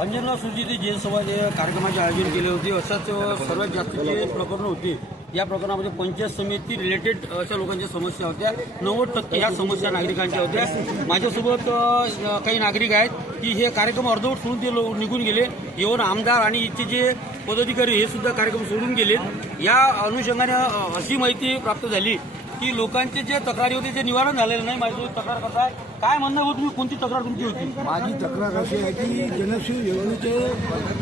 अंजनला सुजिती जैन समाज या कार्यक्रमाचे आयोजन केले होते. अशाच सर्वात जास्त जे प्रकरणं होती या प्रकरणामध्ये पंचायत समिती रिलेटेड अशा लोकांच्या समस्या होत्या. 90% ह्या समस्या नागरिकांच्या होत्या. माझ्यासोबत काही नागरिक आहेत की हे कार्यक्रम अर्धवट सोडून ते निघून गेले. येऊन आमदार आणि इथचे जे पदाधिकारी हे सुद्धा कार्यक्रम सोडून गेले. या अनुषंगाने अशी माहिती प्राप्त झाली की लोकांचे जे तक्रारी होते ते निवारण झालेलं नाही. माझी तक्रार करताय काय म्हणणं होतं? तुम्ही कोणती तक्रार तुमची होती? माझी तक्रार अशी आहे की जनश्री योजनेचे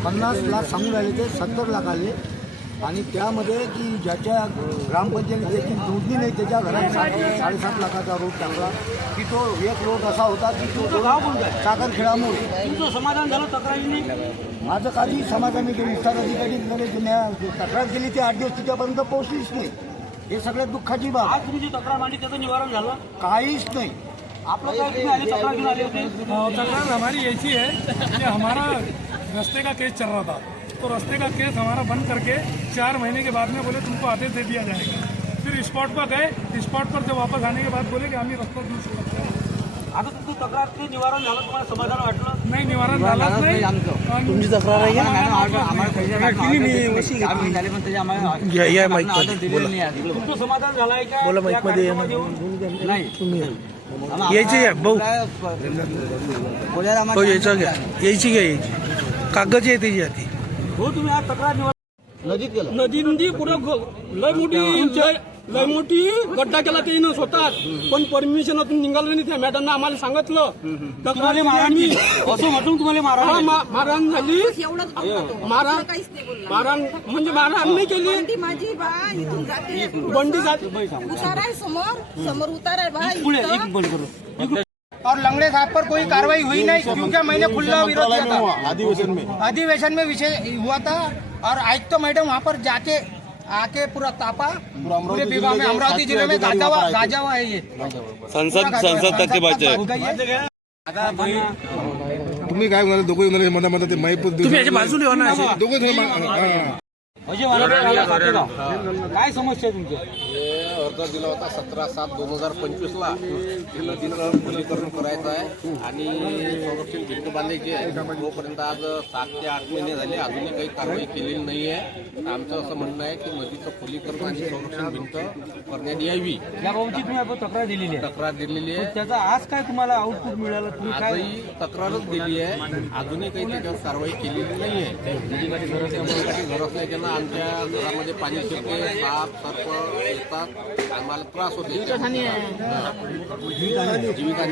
50 लाख सांगून राहिले ते 70 लाख आले आणि त्यामध्ये की ज्याच्या ग्रामपंचायत त्याची जोडणी नाही त्याच्या घरात 7.5 लाखाचा रोड टाकला की तो एक रोड असा होता की तो गाव कोणतं आहे? साखरखेडा मोड. तुमचं समाधान झालं तक्रारीने? माझं काही समाजाने ते विस्तार अधिकारीकडे तक्रार केली ती 8 दिवस तिच्यापर्यंत पोहोचलीच नाही. हे सगळ्यात दुःखाची बाब. आज तुम्ही जी तक्रार मांडली त्याचं निवारण झालं? काहीच नाही. आपलं काय तुम्ही आले तक्रार घेऊन आले होते? तकरार हमारी ऐसी है कि हमारा रास्ते का केस चल रहा था, तो रास्ते का केस हमारा बंद करके 4 महीने के बाद में बोले तुमको आदेश दे दिया जाएगा. फिर स्पॉट पर गए, स्पॉट पर से वापस आने के बाद बोले कि आम्ही रस्ता दूर शकतो. आता तुमची तक्रार ते निवारण झालं, तुम्हाला समाधान वाटलं? नाही, निवारण झालंच नाही. तुमची तक्रार आहे तुमचं समाधान झालं आहे का? बोला माईक मध्ये नाही तुम्ही यायचे या भाऊ हो यायचं घ्या यायची घ्या यायची कागद आहे त्याची आधी हो. तुम्ही आज तक्रार निवारण नदीत गेलं. नदीमध्ये पुढं लय मोठी गड्डा केला त्यानं स्वतः, पण परमिशनातून निघालं नाही. त्या मॅडमनं आम्हाला सांगितलं तुम्हाला मारहाण केली असं म्हटून तुम्हाला मारहाण मारहाण झाली. मारहाण म्हणजे मारहाण नाही केली. बंडी माझी बा इथून जाते. बंडी जाते. उतार आहे समोर उतार आहे भाई. पुढे एक बंद करू. और लंगड़े साहब पर कोई कार्रवाई हुई नहीं क्योंकि मैंने खुला विरोध किया था. अधिवेशन में विषय हुआ था और आयुक्त मैडम वहाँ पर जाके आके पूरा तापा. पूरे विभाग में अमरावती जिले में गाजावा है ये संसद तक के बच्चे तुम्ही काय म्हणाले दोघे म्हणाले मधा ते माहिती तुम्ही याच्या बाजूला येऊ ना दोघे अजय मला काय समस्या आहे तुमच्या? अर्ज दिला होता 17/7/2025ला. नदीचं खुलीकरण करायचं आहे आणि संरक्षण भिंत बांधायची आहे. तोपर्यंत आज 7 ते 8 महिने झाले अजूनही काही कारवाई केलेली नाही आहे. आमचं असं म्हणणं आहे की नदीचं खुलीकरण आणि संरक्षण भिंत करण्यात यावी. याबाबतची तुम्ही आपण तक्रार दिलेली आहे. तक्रार दिलेली आहे. त्याचा आज काय तुम्हाला आउटपुट मिळालं? तुम्ही काय आजही तक्रारच दिली आहे. अजूनही काही त्याच्यावर कारवाई केलेली नाही आहे. घर असल्याच्यानं आमच्या घरामध्ये पाणी शिरते, साप सर्प येतात, आम्हाला त्रास होते. जीवितहानी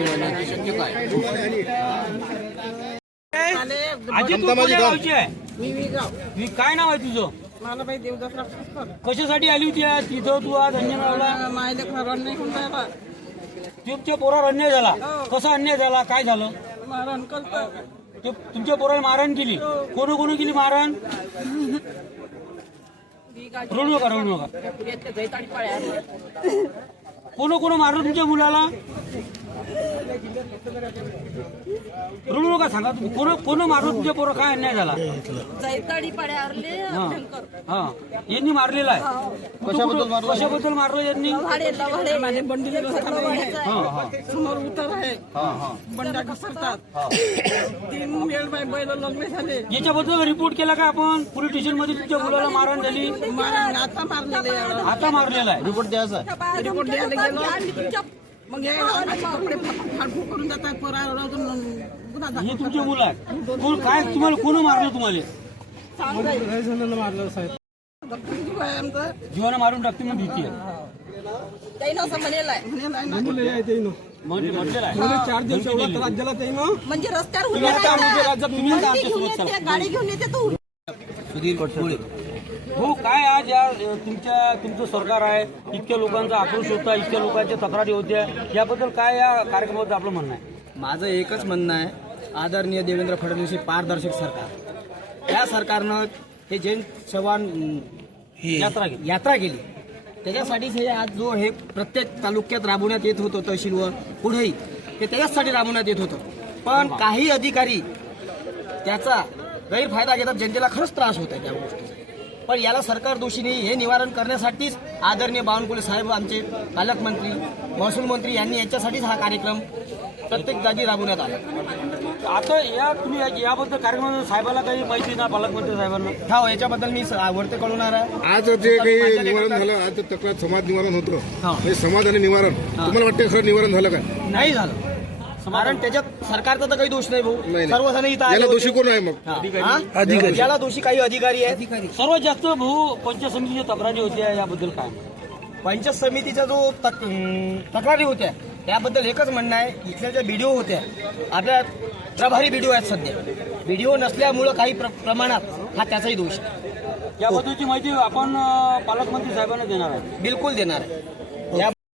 होण्याची शक्यता आहे. आजी तू कोण्या गावची आहे? मी काय नाव आहे तुझं? मला बाई देवदास कशासाठी आली होती आज तिथं तू? आज अंजनगावला मायले खरण नाही होऊन राहिला. तुमच्या पोरावर अन्याय झाला. कसा अन्याय झाला? काय झालं? मारण करतात. तुमच्या पोराला मारहाण केली? कोण केली मारहाण? रडू नका. कोण मारलं तुमच्या मुलाला? रडू नका, सांगा तुम्ही कोण मारलं तुमच्या पोरं? काय अन्याय झाला? जैताडी पाड्यावरले हा यांनी मारलेला आहे. कशाबद्दल मारलं यांनी? लवाडे बंडीले समोर उतार आहे. बंडा घसरतात. 3 वेळ बैल लग्न झाले. याच्याबद्दल रिपोर्ट केला का आपण? पोलीस स्टेशन मध्ये तुमच्या मुलाला मारहाण झाली? आता मारलेले आता मारलेला आहे. रिपोर्ट द्यायचा. रिपोर्ट द्यायला गेलो. मग हे कपडे फाडफूड करून जातात. पोरावर गुन्हा हे तुमचे मुलं आहेत. काय तुम्हाला कोण मारलं? तुम्हाला मारलं साहेब. जीवानं मारून टाकते म्हणून भीती आहे. त्यानं असं म्हणेल आहे. म्हटलेलं आहे. 4 दिवस एवढा त्रास झाला त्यानं. म्हणजे रस्त्यावर तुम्ही आता आमच्या राज्यात तुम्ही आता आमच्या सोबत चला. गाडी घेऊन येते तू. हो काय आज या तुमचं सरकार आहे, इतक्या लोकांचा आक्रोश होता, इतक्या लोकांच्या तक्रारी होत्या, याबद्दल काय या कार्यक्रमाबद्दल आपलं म्हणणं आहे? माझं एकच म्हणणं आहे, आदरणीय देवेंद्र फडणवीस पारदर्शक सरकार. या सरकारनं हे जैन चव्हाण यात्रा केली त्याच्यासाठीच हे आज जो हे प्रत्येक तालुक्यात राबवण्यात येत होतं, तहसीलवर पुढेही हे त्याच्यासाठी राबवण्यात येत होतं. पण काही अधिकारी त्याचा गैरफायदा घेतात. जनतेला खरंच त्रास होत आहे त्या गोष्टीचा. पण याला सरकार दोषी नाही. हे निवारण करण्यासाठीच आदरणीय बावनकुळे साहेब, आमचे पालकमंत्री, महसूल मंत्री यांनी याच्यासाठीच हा कार्यक्रम प्रत्येक जागी राबवण्यात आला. आता तुम्ही याबद्दल कार्यक्रमात साहेबाला काही माहिती ना पालकमंत्री साहेबांना हो याच्याबद्दल मी वरते कळवणार आहे. आज जे काही निवारण झालं, आज तक्रार समाज निवारण होतं, हे समाज आणि निवारण तुम्हाला वाटतं खरं निवारण झालं का? नाही झालं, कारण त्याच्यात सरकारचा तर काही दोष नाही भाऊ. नाही. सर्वजण इथं आले याला होते. दोषी कोण आहे मग? हा? याला दोषी काही अधिकारी आहेत. सर्वात जास्त भाऊ पंचायत समितीच्या तक्रारी होत्या याबद्दल काय? पंचायत समितीच्या जो तक्रारी होत्या त्याबद्दल एकच म्हणणं आहे, इथल्या ज्या बीडीओ होत्या आपल्या प्रभारी बीडीओ आहेत सध्या, बीडीओ नसल्यामुळं काही प्रमाणात हा त्याचाही दोष आहे. याबद्दलची माहिती आपण पालकमंत्री साहेबांना देणार आहे. बिलकुल देणार आहे.